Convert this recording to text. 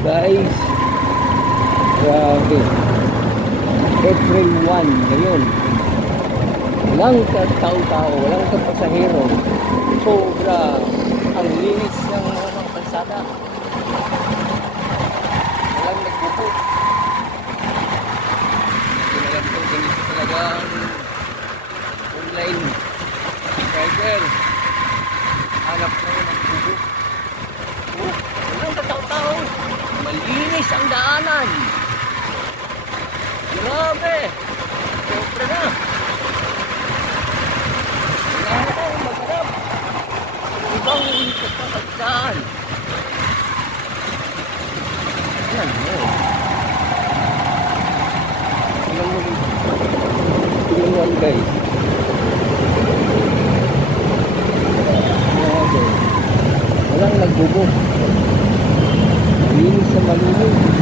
Guys, grabe. April 1 ngayon. Walang katao-tao, walang kapasahero. Sobra ang linis ng mga kalsada. Walang nagbuko. Hindi na lang ito, ganito talaga ang online driver. Hanap na yun ang buko. Walang katao-tao. Malinis ang daanan. Grabe. Sobra na. Wala na tayong magharap. Ibang kapakagsaan. Yan mo. Tingnan mo dito. Tingnan mo guys. Grabe. Walang nagbubog. Malinis na malinis.